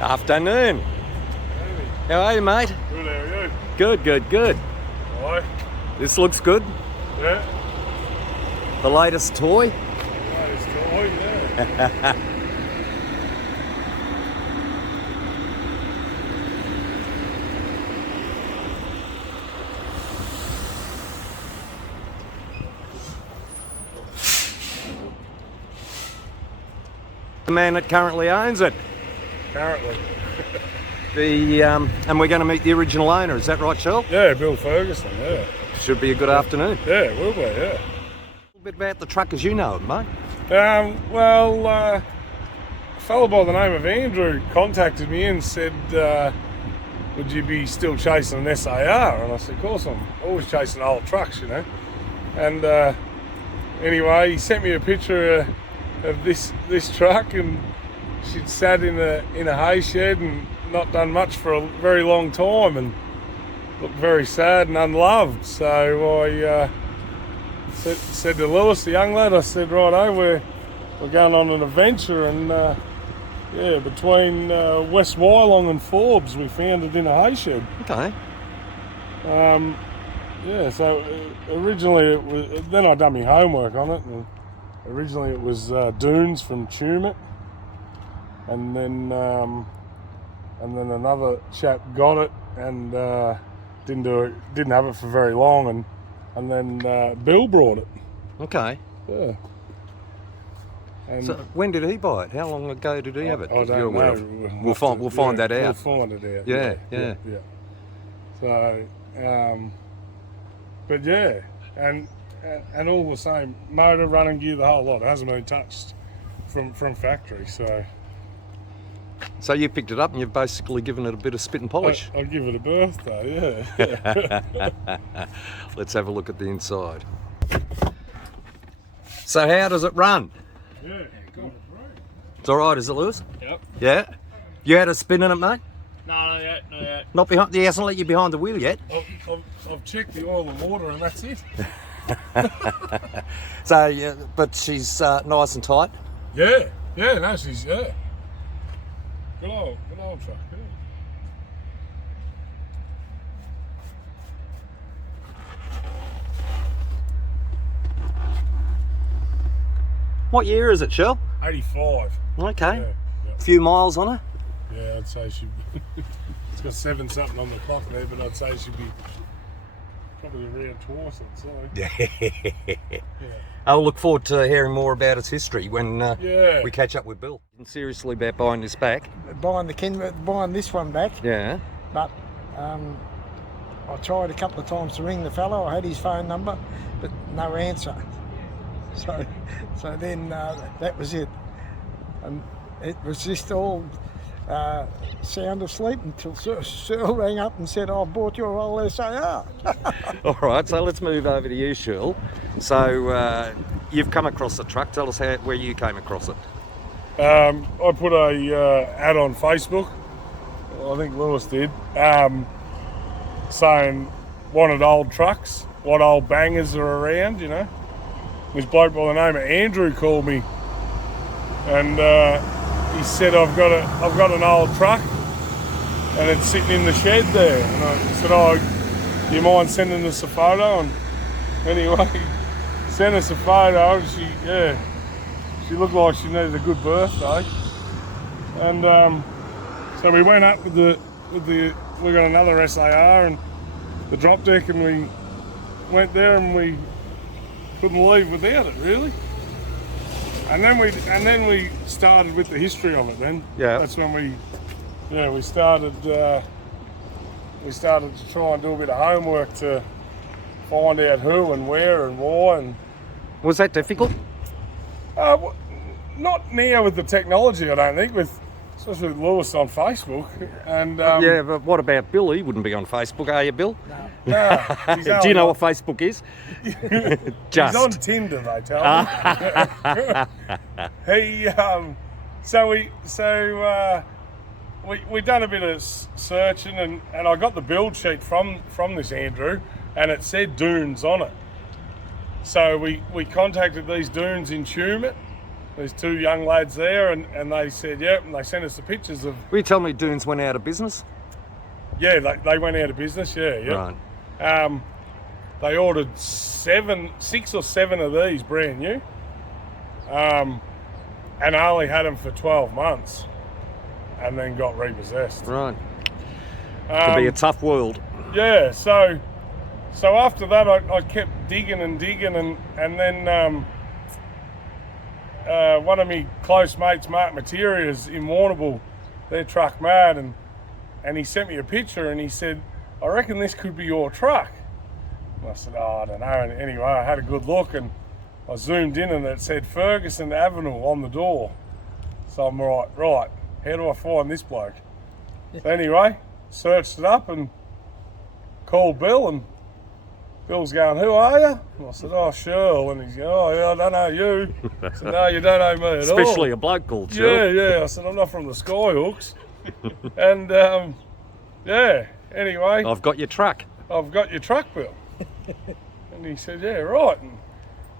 Afternoon. Hey. How are you, mate? Good, how are you? Good. Hi. This looks good. Yeah. The latest toy. Latest toy, yeah. The man that currently owns it. Currently. And we're going to meet the original owner. Is that right, Shirl? Yeah, Bill Ferguson, yeah. Should be a good afternoon. Yeah, it will be, yeah. A little bit about the truck as you know it, mate. A fellow by the name of Andrew contacted me and said, would you be still chasing an SAR? And I said, of course, I'm always chasing old trucks, you know. And anyway, he sent me a picture of this truck, and she'd sat in a hay shed and not done much for a very long time and looked very sad and unloved. So I said to Lewis, the young lad, I said, righto, we're going on an adventure, and between West Wyalong and Forbes, we found it in a hay shed. Okay. So originally it was, then I done my homework on it, and originally it was Dunes from Tumut, and then another chap got it and didn't have it for very long, and then Bill brought it. Okay. Yeah. And So when did he buy it? How long ago did he have it? I don't know. We'll find that out. We'll find it out. Yeah. So, but yeah, and all the same, motor, running gear, the whole lot. It hasn't been touched from factory. So you picked it up and you've basically given it a bit of spit and polish. I'll give it a birthday. Yeah. Let's have a look at the inside. So how does it run? Yeah. Cool. It's all right, is it, Lewis? Yep. Yeah. You had a spin in it, mate? No, not yet. Not behind. He hasn't let you behind the wheel yet. I've checked the oil and water, and that's it. So, yeah, but she's nice and tight. Yeah. No, she's Good old truck. Yeah. What year is it, Shirl? 85. Okay. Yeah. A few miles on her. Yeah, I'd say she'd be. It's got 7 something on the clock there, but I'd say she'd be probably around twice, I'd say. Yeah. I'll look forward to hearing more about its history when Yeah. we catch up with Bill. Seriously about buying this back. Buying the Kenworth, buying this one back, Yeah. but I tried a couple of times to ring the fellow. I had his phone number, but no answer. So then that was it, and it was just all sound asleep until Shirl rang up and said, "I've bought your old SAR." All right, so let's move over to you, Shirl. So you've come across the truck. Tell us where you came across it. I put a ad on Facebook. I think Lewis did, saying wanted old trucks, what old bangers are around, you know. This bloke by the name of Andrew called me, and he said, I've got an old truck, and it's sitting in the shed there. And I said, do you mind sending us a photo? And anyway, sent us a photo, and she looked like she needed a good birthday. And so we went up we got another SAR and the drop deck, and we went there, and we couldn't leave without it, really. And then we started with the history of it. Then that's when we started to try and do a bit of homework to find out who and where and why. And Was that difficult? not now with the technology, I don't think, especially with Lewis on Facebook. And Yeah, but what about Bill? He wouldn't be on Facebook, are you, Bill? no, he's Do you know what Facebook is? Just. He's on Tinder, they tell me. We done a bit of searching, and I got the build sheet from this Andrew, and it said Dunes on it. So we contacted these Dunes in Tumut, There's 2 young lads there, and they said, yep, and they sent us the pictures of... Will you tell me Dunes went out of business? Yeah, they went out of business, yeah. Right. They ordered 6 or 7 of these brand new, and I only had them for 12 months, and then got repossessed. Right. Could be a tough world. Yeah, so after that I kept digging, and then one of my close mates, Mark Materials in Warrnambool, they're truck mad, and he sent me a picture and he said, I reckon this could be your truck. And I said, oh, I don't know. And anyway, I had a good look and I zoomed in and it said Ferguson Avenue on the door. So I'm right, how do I find this bloke? So anyway, searched it up and called Bill, and Bill's going, who are you? And I said, oh, Shirl. And he's going, oh, yeah, I don't know you. I said, no, you don't know me at all. Especially a bloke called Shirl. Yeah. I said, I'm not from the Skyhooks. And, yeah, anyway. I've got your truck. I've got your truck, Bill. And he said, yeah, right.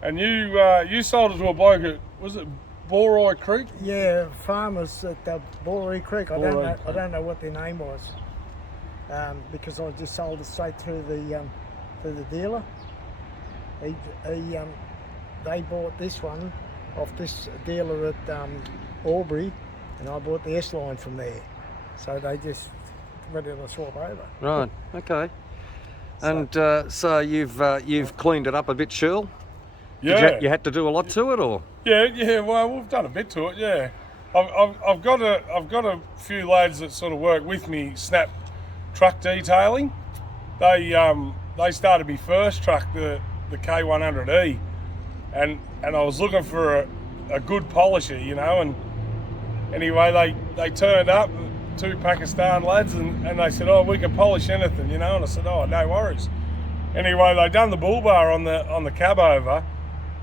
And you sold it to a bloke at, was it Boroi Creek? Yeah, farmers at Boroi Creek. I don't know what their name was, because I just sold it straight through the dealer. They bought this one off this dealer at Albury, and I bought the S line from there. So they just ready to swap over. Right. Okay. And so you've cleaned it up a bit, Shirl? Yeah. You had to do a lot to it, or? Yeah. Well, we've done a bit to it. Yeah. I've got a few lads that sort of work with me, Snap Truck Detailing. They started me first truck, the K100E, and I was looking for a good polisher, you know. And anyway, they turned up, 2 Pakistan lads, and they said, oh, we can polish anything, you know. And I said, oh, no worries. Anyway, they done the bull bar on the cab over,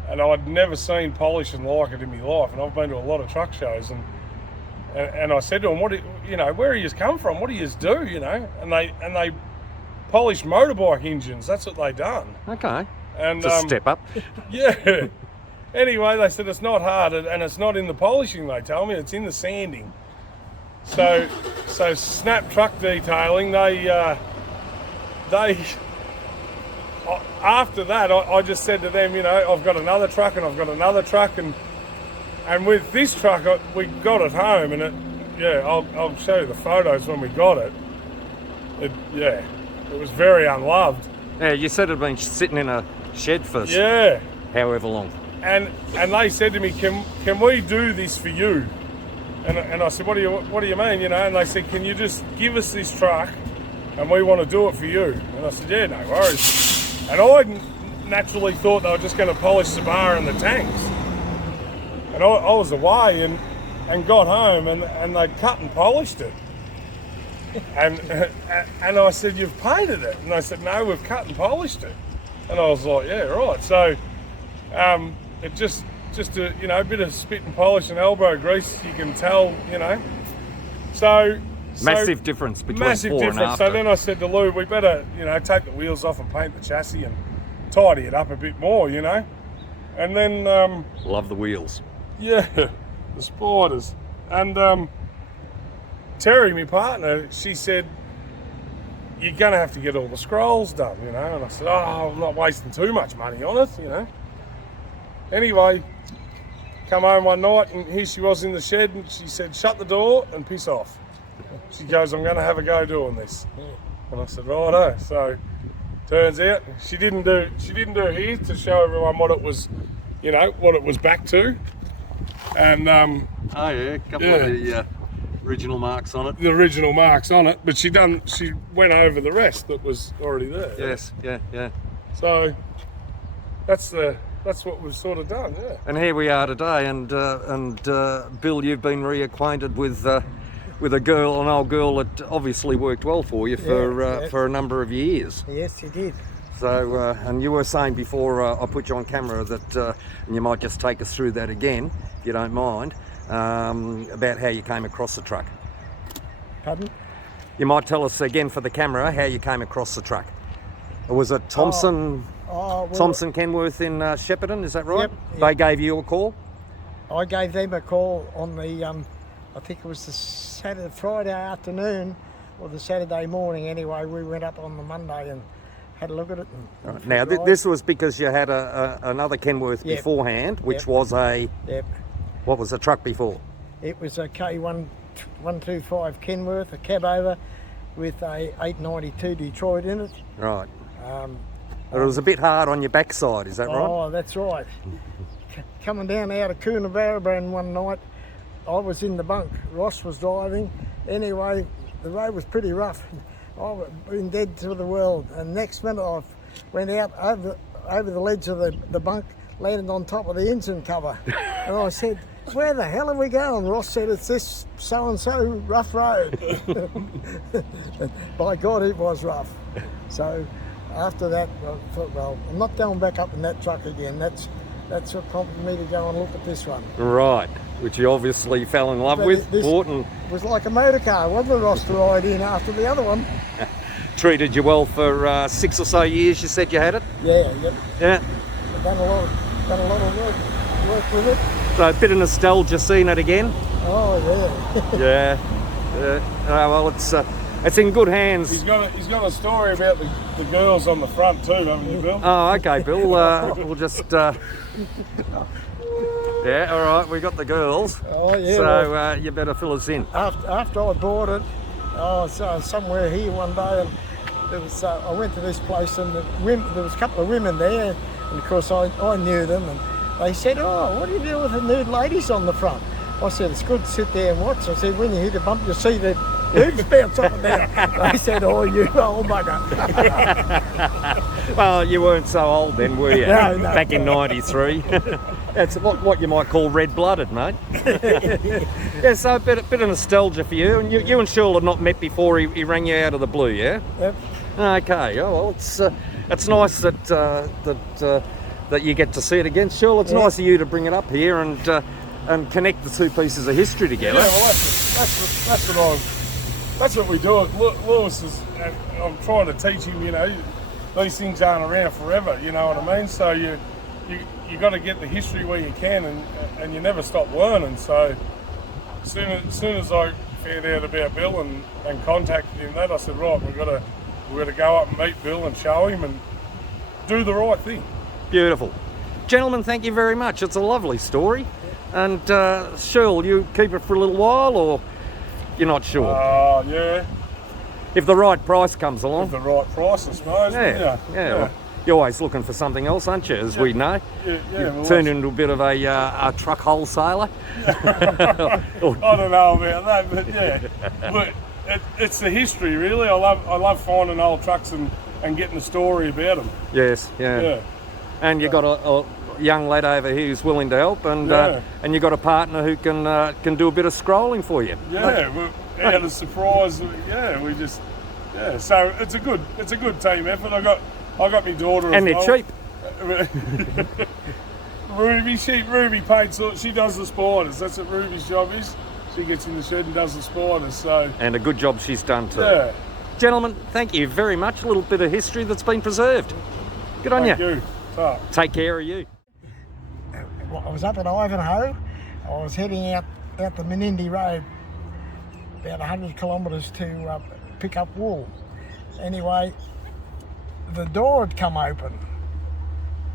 and I'd never seen polishing like it in my life. And I've been to a lot of truck shows, and I said to them, where do you come from? What do you do, you know? And they polish motorbike engines. That's what they done. Okay. And it's a step up. Yeah. Anyway, they said it's not hard, and it's not in the polishing. They tell me it's in the sanding. So Snap Truck Detailing, they after that, I just said to them, you know, I've got another truck and I've got another truck, and with this truck we got it home, and I'll show you the photos when we got it. It was very unloved. Yeah, you said it had been sitting in a shed for however long. And they said to me, can we do this for you? And I said, what do you mean, you know? And they said, can you just give us this truck and we want to do it for you? And I said, yeah, no worries. And I naturally thought they were just going to polish the bar and the tanks. And I was away and got home and they cut and polished it. And I said, you've painted it? And they said, no, we've cut and polished it. And I was like, yeah, right. So it just a bit of spit and polish and elbow grease, you can tell, you know. So massive difference between massive before difference. and after. So then I said to Lou, we better, you know, take the wheels off and paint the chassis and tidy it up a bit more, you know. And then love the wheels. Yeah, the spiders. And Terry, my partner, she said, you're going to have to get all the scrolls done, you know. And I said, oh, I'm not wasting too much money on it, you know. Anyway, come home one night and here she was in the shed and she said, shut the door and piss off. She goes, I'm going to have a go doing this. And I said, righto. So turns out she didn't do here to show everyone what it was, you know, what it was back to. And oh yeah, a couple of the original marks on it. The original marks on it, but she went over the rest that was already there. Yes, yeah. So that's what we've sort of done, yeah. And here we are today, and Bill, you've been reacquainted with an old girl that obviously worked well for you for a number of years. Yes, she did. So, and you were saying before I put you on camera that, and you might just take us through that again, if you don't mind, about how you came across the truck. Pardon? You might tell us again for the camera how you came across the truck. Was it Thompson? Thompson Kenworth in Shepparton, is that right? Yep. They gave you a call? I gave them a call on the, I think it was the Friday afternoon or the Saturday morning. Anyway, we went up on the Monday and had a look at it. And Now, this was because you had another Kenworth Yep. beforehand, which Yep. was a, Yep. what was the truck before? It was a K125 Kenworth, a cab over with a 892 Detroit in it. Right. Um, But it was a bit hard on your backside, is that right? Oh, that's right. Coming down out of Coonabarabran one night, I was in the bunk. Ross was driving. Anyway, the road was pretty rough. I've been dead to the world. And next minute I went out over the ledge of the bunk, landed on top of the engine cover. And I said, where the hell are we going? Ross said, it's this so-and-so rough road. By God, it was rough. So after that, I thought, well, I'm not going back up in that truck again. That's what prompted me to go and look at this one. Right, which you obviously fell in love with, bought, and It was like a motor car, wasn't it, Ross, to ride in after the other one? treated you well for 6 or so years. You said you had it. Yeah, yep. Yeah. I've done a lot of work with it. So a bit of nostalgia seeing it again. Oh Yeah. Well, it's in good hands. He's got a story about the girls on the front too, haven't you, Bill? Oh, okay, Bill. We'll just. Yeah, all right. We got the girls. Oh yeah. So you better fill us in. After I bought it, I was somewhere here one day, and there was I went to this place, and there was a couple of women there, and of course I knew them, and they said, "Oh, what do you do with the nude ladies on the front?" I said, "It's good to sit there and watch." I said, "When you hit a bump, you'll see the boobs bounce up and down." They said, "Oh, you old bugger." Well, you weren't so old then, were you? No. Back in '93. That's what you might call red-blooded, mate. Yeah, so a bit of nostalgia for you. And you and Shirl had not met before he rang you out of the blue, yeah? Yep. Okay. Oh well, it's nice that you get to see it again, Shirl. It's nice of you to bring it up here and connect the two pieces of history together. Yeah, well, that's what we do. Lewis is. I'm trying to teach him. You know, these things aren't around forever. You know what I mean? So you got to get the history where you can, and you never stop learning. So as soon as I found out about Bill and contacted him, I said, right, we've got to go up and meet Bill and show him and do the right thing. Beautiful. Gentlemen, thank you very much. It's a lovely story. And Shirl, you keep it for a little while, or you're not sure? Yeah. If the right price comes along. With the right price, I suppose. Yeah. Yeah. You're always looking for something else, aren't you, as we know? Yeah. You've turned into a bit of a truck wholesaler. I don't know about that, but yeah. But it's the history, really. I love finding old trucks and getting the story about them. Yes, yeah. And you've got a young lad over here who's willing to help, and you got a partner who can do a bit of scrolling for you. Yeah, we're out of surprise. So it's a good team effort. I got my daughter. And as they're well. cheap. Ruby paid, so she does the spiders. That's what Ruby's job is. She gets in the shed and does the spiders. So. And a good job she's done too. Yeah. Gentlemen, thank you very much. A little bit of history that's been preserved. Good on Thank you. you. Ta. Take care of you. I was up at Ivanhoe. I was heading out the Menindee Road, about 100 kilometres to pick up wool. Anyway, the door had come open,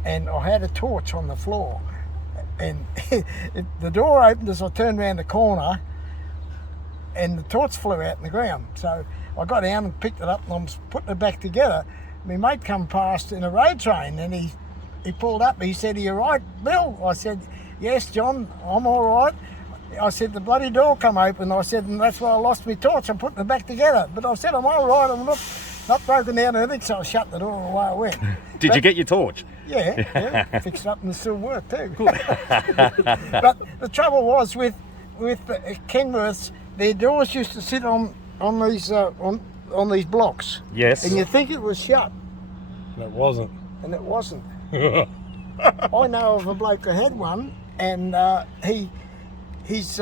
and I had a torch on the floor. And the door opened as I turned around the corner, and the torch flew out in the ground. So I got down and picked it up, and I was putting it back together. My mate come past in a road train, and he pulled up. He said, "Are you right, Bill?" I said, "Yes, John, I'm all right." I said, "The bloody door come open." I said, "And that's why I lost my torch. I'm putting it back together." But I said, "I'm all right. I'm not broken down or anything." So I shut the door and away I went. Did you get your torch? Yeah, fixed it up and it still worked too. But the trouble was with Kenworths, their doors used to sit on these blocks. Yes. And you think it was shut, That wasn't. and it wasn't. I know of a bloke who had one, and his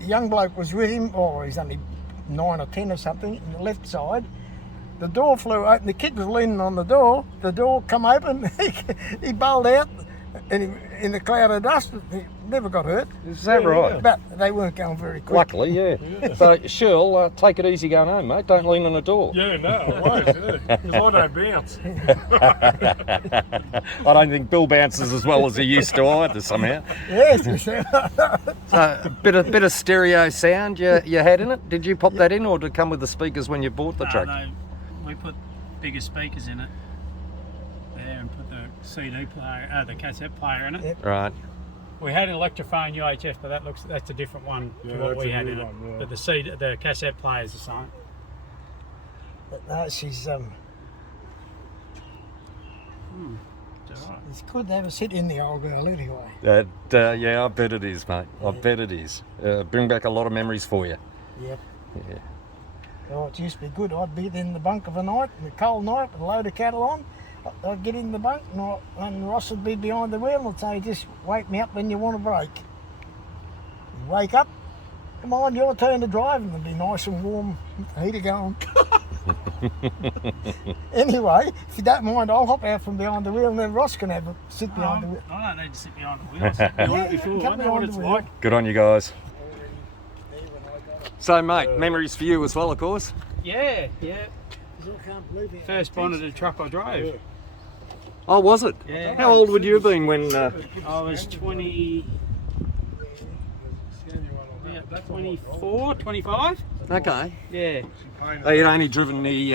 young bloke was with him, or he's only 9 or 10 or something, on the left side. The door flew open, the kid was leaning on the door come open, he bowled out, in the cloud of dust, they never got hurt. Is that right? But they weren't going very quick. Luckily, yeah. So, Shirl, take it easy going home, mate. Don't lean on the door. Yeah, no, I won't, because I don't bounce. I don't think Bill bounces as well as he used to either, somehow. Yes. So, bit of stereo sound you had in it. Did you pop that in, or did it come with the speakers when you bought the truck? No, we put bigger speakers in it there and put the CD player, the cassette player in it. Yep. Right. We had an Electrophone UHF, but that's a different one Yeah, to what that's we a had new in it. one, yeah. But the cassette player is the same. But no, she's it's good to have a sit in the old girl anyway. Yeah, I bet it is, mate. I bet it is. Bring back a lot of memories for you. Yep. Yeah. Oh, it used to be good. I'd be in the bunk of a night, a cold night, with a load of cattle on. I'd get in the bunk and Ross would be behind the wheel and I'd say, just wake me up when you want a break. He'd wake up, come on, your turn to drive, and it'd be nice and warm, heater going. Anyway, if you don't mind, I'll hop out from behind the wheel and then Ross can have a sit behind the wheel. I don't need to sit behind the wheel. I sat behind it before. come I know what behind it's the wheel. like. Good on you guys. So, mate, memories for you as well, of course. Yeah. First bonneted truck I drove. Oh, was it? Yeah. How old would you have been when... I was 20. 24, 25. Okay. Yeah. Oh, you'd only driven the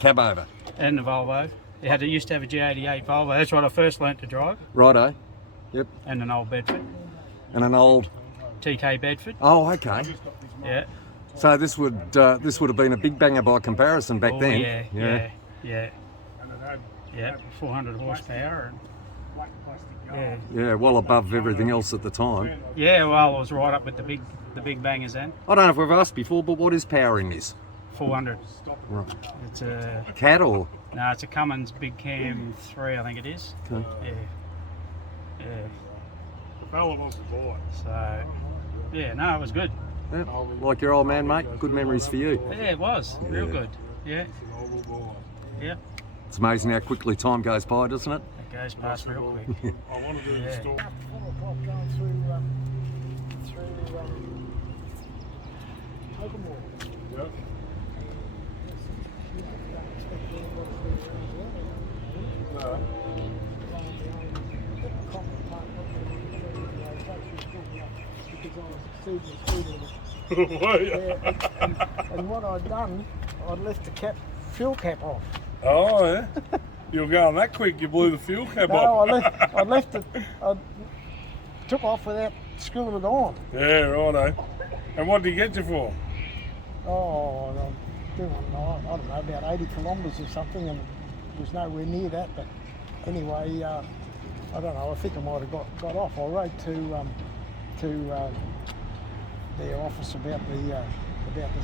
cab over. And the Volvo. It used to have a G88 Volvo. That's what I first learnt to drive. Righto. Yep. And an old Bedford. And an old... TK Bedford. Oh, okay. Yeah. So this would have been a big banger by comparison back then. Yeah. 400 horsepower. And, Yeah, well above everything else at the time. yeah. Well, I was right up with the big bangers then. I don't know if we've asked before, but what is power in this? 400. Right. It's a Cat or? no. It's a Cummins Big Cam 3, I think it is. Okay. Yeah. The fella wants to buy it. So yeah. No, it was good. Yeah, like your old man, mate. Good memories for you. Yeah, it was real good. Yeah. Yeah. It's amazing how quickly time goes by, doesn't it? It goes past real quick. I want to do the store. 4 o'clock going through Oakenmore. Yep. No. And what I'd done, I'd left the fuel cap off. Oh, yeah. You were going that quick, you blew the fuel cap No, off. I left it. I took off without screwing it on. Yeah, righto. And what did he get you for? Oh, I'm doing, I don't know, about 80 kilometres or something, and it was nowhere near that. But anyway, I don't know. I think I might have got off. I wrote to their office about the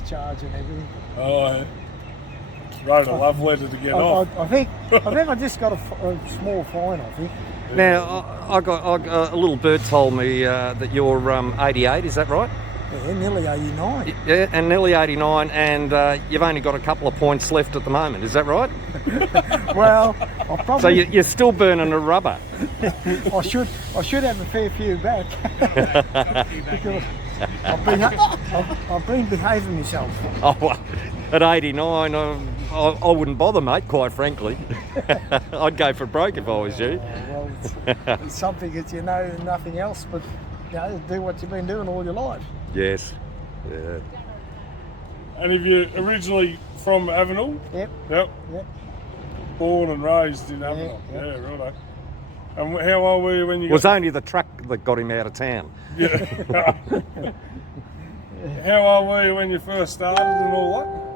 charge and everything. Oh, yeah. Wrote a love letter to get off. I think I just got a small fine. I think. Now, I got a little bird told me that you're 88. Is that right? Yeah, nearly 89. Yeah, and nearly 89, and you've only got a couple of points left at the moment. Is that right? Well, I probably. So you're still burning the rubber. I should have a fair few back because I've been behaving myself. Oh, well, at 89, I wouldn't bother, mate. Quite frankly, I'd go for broke if I was you. Well, it's something that you know nothing else but do what you've been doing all your life. Yes. Yeah. And if you originally from Avenel? Yep. Yep. Yep. Born and raised in Avenel. Yeah, Yeah, righto. And how old were you when you It was only the truck that got him out of town. Yeah. How old were you when you first started and all that?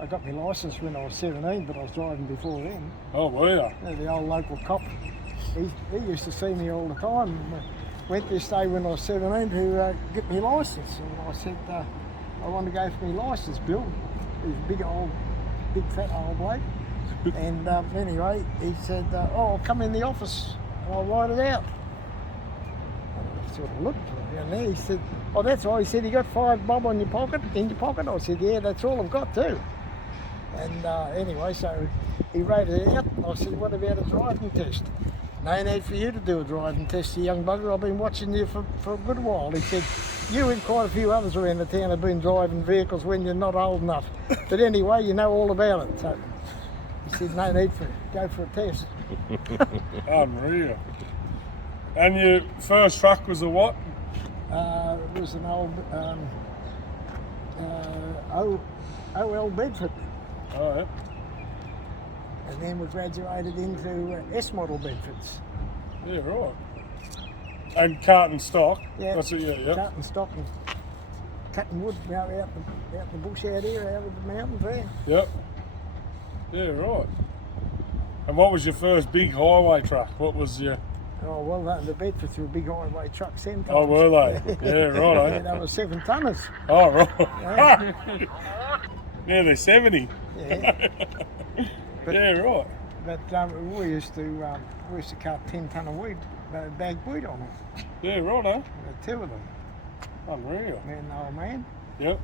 I got my licence when I was 17, but I was driving before then. Oh, were you? The old local cop, he used to see me all the time. Went this day when I was 17 to get my licence, and I said, I want to go for my licence, Bill. He's a big fat old bloke. And anyway, he said, I'll come in the office and I'll write it out. And I sort of looked down there. He said, oh, that's all. He said, you got 5 bob in your pocket? I said, yeah, that's all I've got too. And anyway, so he wrote it out. I said, what about a driving test? No need for you to do a driving test, you young bugger. I've been watching you for a good while. He said, you and quite a few others around the town have been driving vehicles when you're not old enough. But anyway, you know all about it. So he said, no need for go for a test. Unreal. And your first truck was a what? It was an old OL Bedford. Oh, yeah. And then we graduated into S model Bedfords. Yeah, right. And cart and stock. Yeah, That's it, yeah. cutting stock and cutting wood out the bush out here, out of the mountains there. Yep. Yeah, right. And what was your first big highway truck? What was your... Oh, well, the Bedfords were big highway trucks then. Oh, were they? Yeah, right. Yeah, they were 7 tonners. Oh, right. Yeah. Yeah, they're 70. Yeah. Yeah, right. But we used to cut 10 tonne of weed, bag weed on them. Yeah, right, huh? Two of them. Unreal. Me and the old man. Yep.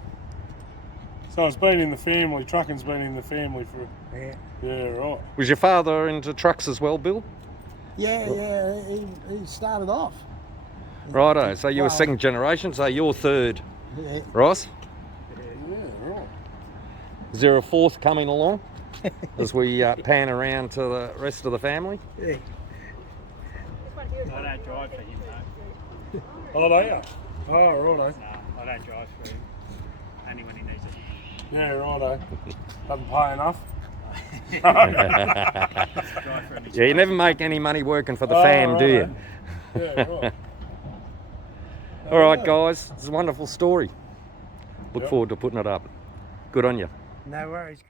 So it's been in the family, trucking's been in the family for... Yeah. Yeah, right. Was your father into trucks as well, Bill? Yeah, he started off. Righto, so you were Well, second generation, so you're third. Yeah. Ross, Yeah, right. is there a fourth coming along as we pan around to the rest of the family? Yeah. I don't drive for him though. Oh, they are? Oh, righto. No, I don't drive for him. Only when he needs it. Yeah, righto. Doesn't pay enough. Drive for him. Yeah, you never make any money working for the Oh, fam, do you? Yeah, right. All right, guys, it's a wonderful story. Look Yep. forward to putting it up. Good on you. No worries.